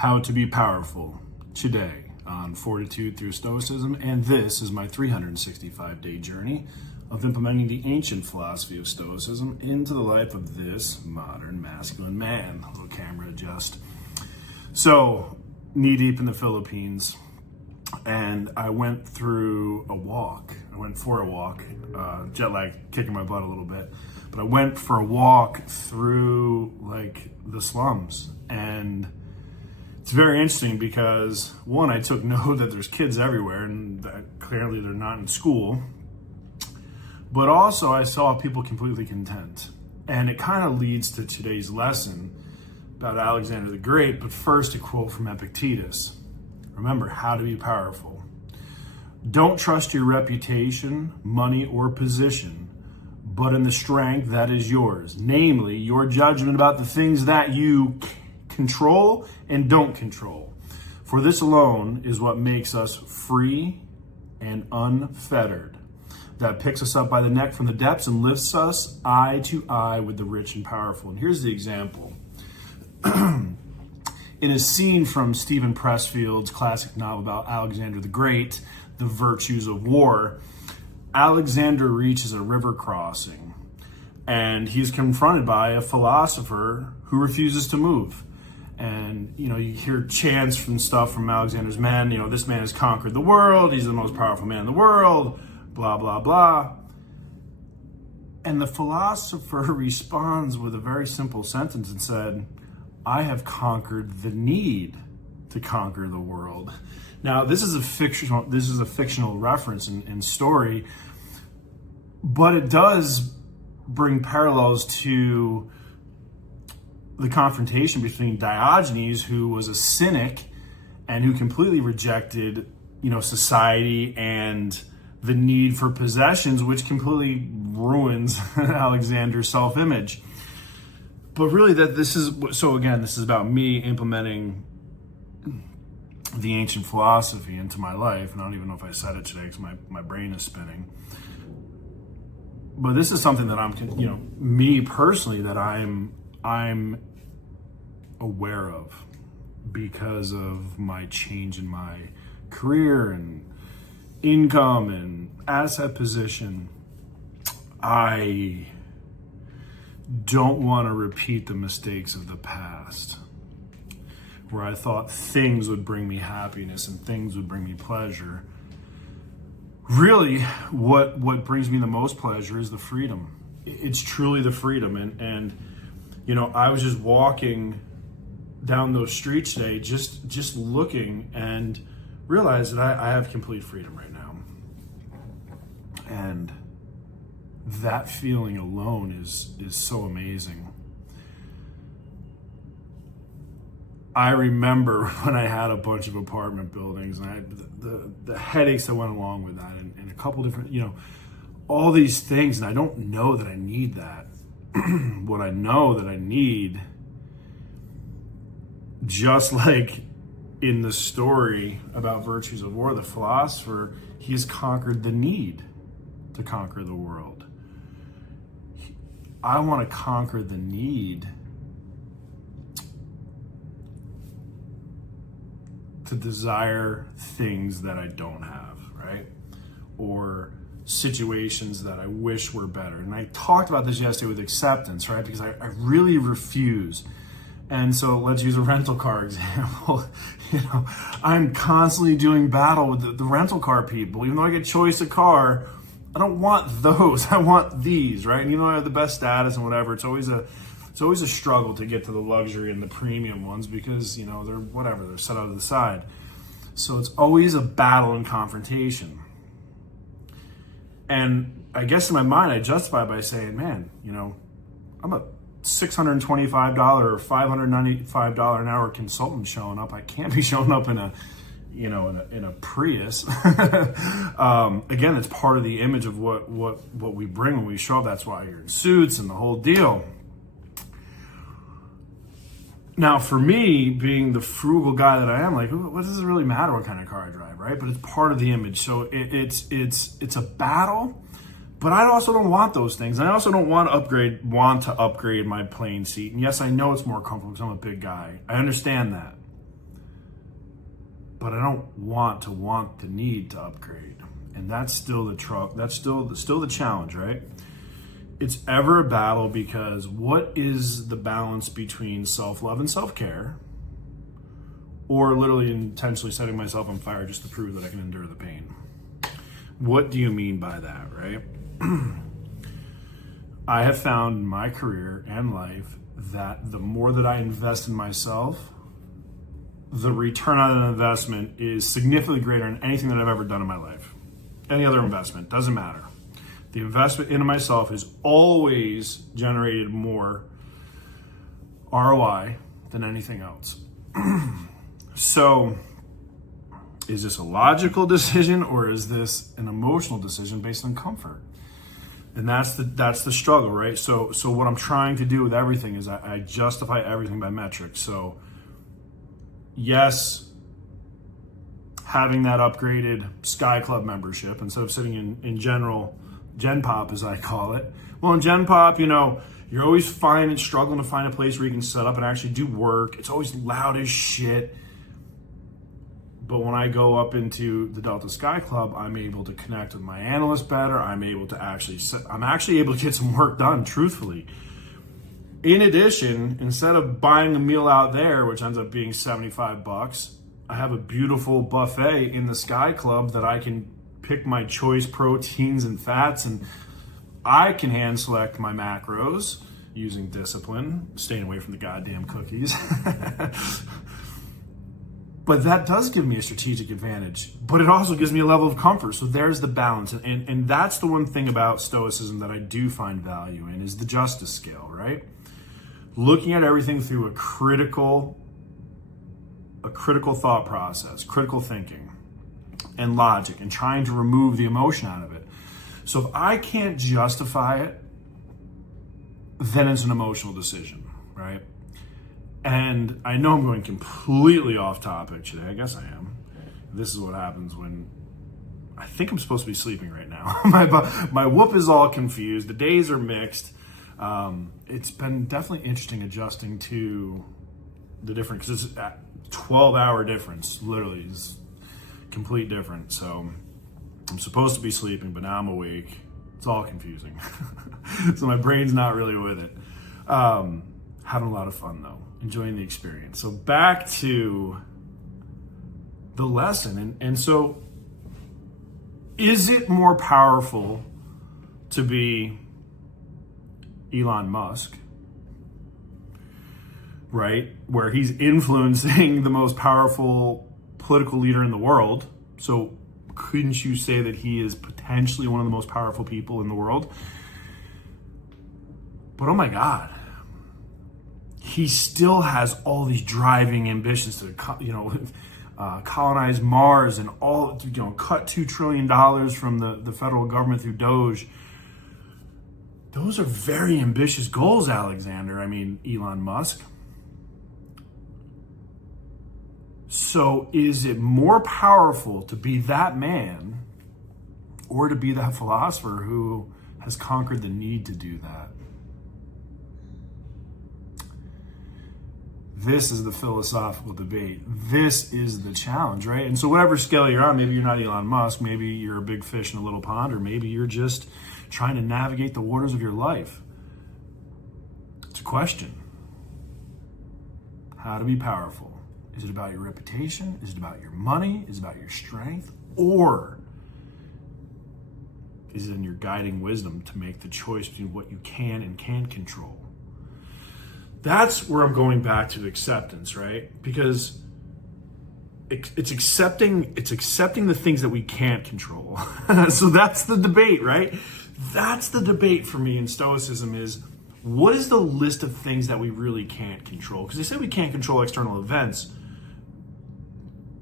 How to be powerful today on Fortitude through Stoicism, and this is my 365-day journey of implementing the ancient philosophy of Stoicism into the life of this modern masculine man. A little camera adjust. So, knee deep in the Philippines, and I went through a walk. I went for a walk, jet lag kicking my butt a little bit, but I went for a walk through like the slums, and it's very interesting because, one, I took note that there's kids everywhere and that clearly they're not in school. But also I saw people completely content. And it kind of leads to today's lesson about Alexander the Great. But first, a quote from Epictetus. Remember, how to be powerful. Don't trust your reputation, money, or position, but in the strength that is yours. Namely, your judgment about the things that you control and don't control. For this alone is what makes us free and unfettered, that picks us up by the neck from the depths and lifts us eye to eye with the rich and powerful. And here's the example. In a scene from Stephen Pressfield's classic novel about Alexander the Great, The Virtues of War, Alexander reaches a river crossing, and he's confronted by a philosopher who refuses to move. And, you hear chants from stuff from Alexander's men, this man has conquered the world, he's the most powerful man in the world, blah, blah, blah. And the philosopher responds with a very simple sentence and said, I have conquered the need to conquer the world. Now, this is a fictional reference and story, but it does bring parallels to the confrontation between Diogenes, who was a cynic and who completely rejected, society and the need for possessions, which completely ruins Alexander's self-image. But really this is about me implementing the ancient philosophy into my life. And I don't even know if I said it today because my brain is spinning. But this is something that I'm, me personally, that I'm aware of because of my change in my career and income and asset position. I don't want to repeat the mistakes of the past, where I thought things would bring me happiness and things would bring me pleasure. Really, what brings me the most pleasure is the freedom. It's truly the freedom. And I was just walking down those streets today, just looking, and realized that I have complete freedom right now. And that feeling alone is so amazing. I remember when I had a bunch of apartment buildings and the headaches that went along with that, and a couple different, all these things, and I don't know that I need that. What I know that I need, just like in the story about Virtues of War, the philosopher, he has conquered the need to conquer the world. I want to conquer the need to desire things that I don't have, right? Or situations that I wish were better. And I talked about this yesterday with acceptance, right? Because I really refuse. And so let's use a rental car example. I'm constantly doing battle with the rental car people. Even though I get choice of car, I don't want those. I want these, right? And even though I have the best status and whatever, it's always a struggle to get to the luxury and the premium ones because, they're set out to the side. So it's always a battle and confrontation. And I guess in my mind, I justify it by saying, man, I'm a $625 or $595 an hour consultant showing up. I can't be showing up in a Prius. Again, it's part of the image of what we bring when we show up. That's why you're in suits and the whole deal. Now, for me, being the frugal guy that I am, like, what does it really matter what kind of car I drive, right? But it's part of the image. So it's a battle. But I also don't want those things. And I also don't want to upgrade my plane seat. And yes, I know it's more comfortable because I'm a big guy. I understand that. but I don't want the need to upgrade. And that's still that's still the challenge, right? It's ever a battle, because what is the balance between self-love and self-care, or literally intentionally setting myself on fire just to prove that I can endure the pain? What do you mean by that, right? I have found in my career and life that the more that I invest in myself, the return on an investment is significantly greater than anything that I've ever done in my life. Any other investment, doesn't matter. The investment into myself has always generated more ROI than anything else. So, is this a logical decision, or is this an emotional decision based on comfort? And that's the struggle, right? So what I'm trying to do with everything is I justify everything by metrics. So, yes, having that upgraded Sky Club membership instead of sitting in Gen Pop, as I call it. Well, in Gen Pop, you're always struggling to find a place where you can set up and actually do work. It's always loud as shit. But when I go up into the Delta Sky Club, I'm able to connect with my analyst better. I'm actually able to get some work done, truthfully. In addition, instead of buying a meal out there, which ends up being $75, I have a beautiful buffet in the Sky Club that I can pick my choice proteins and fats, and I can hand select my macros using discipline, staying away from the goddamn cookies. But that does give me a strategic advantage, but it also gives me a level of comfort. So there's the balance. And that's the one thing about Stoicism that I do find value in, is the justice scale, right? Looking at everything through a critical thought process, critical thinking and logic, and trying to remove the emotion out of it. So if I can't justify it, then it's an emotional decision, right? And I know I'm going completely off topic today. I guess I am. This is what happens when I think I'm supposed to be sleeping right now. My whoop is all confused. The days are mixed. It's been definitely interesting adjusting to the different, because it's a 12-hour difference, literally. It's complete different. So I'm supposed to be sleeping, but now I'm awake. It's all confusing. So my brain's not really with it. Having a lot of fun though, enjoying the experience. So back to the lesson. And so is it more powerful to be Elon Musk, right? Where he's influencing the most powerful political leader in the world. So couldn't you say that he is potentially one of the most powerful people in the world? But oh my God, he still has all these driving ambitions to, colonize Mars and all, cut $2 trillion from the federal government through Doge. Those are very ambitious goals, Alexander. I mean, Elon Musk. So is it more powerful to be that man or to be that philosopher who has conquered the need to do that? This is the philosophical debate. This is the challenge, right? And so whatever scale you're on, maybe you're not Elon Musk, maybe you're a big fish in a little pond, or maybe you're just trying to navigate the waters of your life. It's a question. How to be powerful. Is it about your reputation? Is it about your money? Is it about your strength? Or is it in your guiding wisdom to make the choice between what you can and can't control? That's where I'm going back to acceptance, right? Because it's accepting the things that we can't control. So that's the debate, right? That's the debate for me in Stoicism is, what is the list of things that we really can't control? Because they say we can't control external events,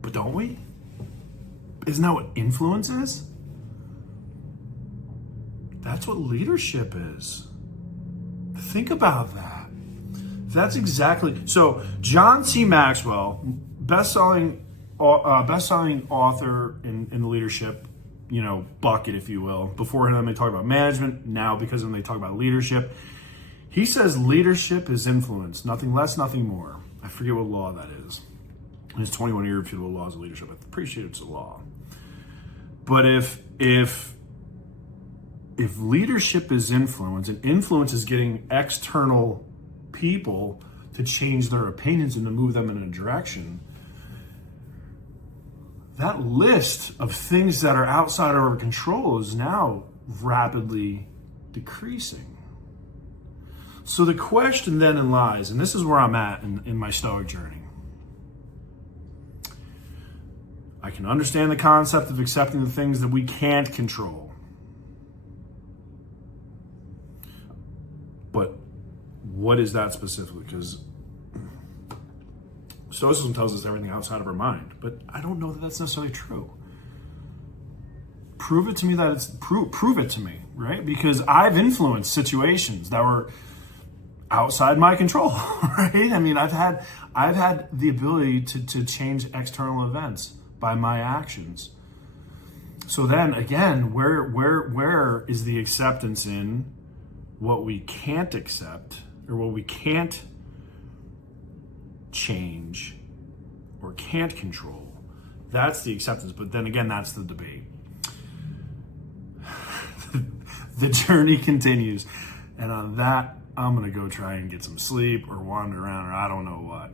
but don't we? Isn't that what influence is? That's what leadership is. Think about that. That's exactly, so John C. Maxwell, best-selling author in the leadership, bucket, if you will. Before him, they talk about management. Now, because of him, they talk about leadership. He says leadership is influence, nothing less, nothing more. I forget what law that is. There's 21 irrefutable laws of leadership. I appreciate it's a law. But if leadership is influence, and influence is getting external people to change their opinions and to move them in a direction, that list of things that are outside of our control is now rapidly decreasing. So the question then lies, and this is where I'm at in my Stoic journey. I can understand the concept of accepting the things that we can't control. But what is that specifically? Because Stoicism tells us everything outside of our mind, but I don't know that that's necessarily true. Prove it to me that it's prove it to me, right? Because I've influenced situations that were outside my control, right? I mean, I've had the ability to change external events by my actions. So then again, where is the acceptance in what we can't accept or what we can't change or can't control? That's the acceptance. But then again, that's the debate. The journey continues. And on that, I'm going to go try and get some sleep or wander around or I don't know what.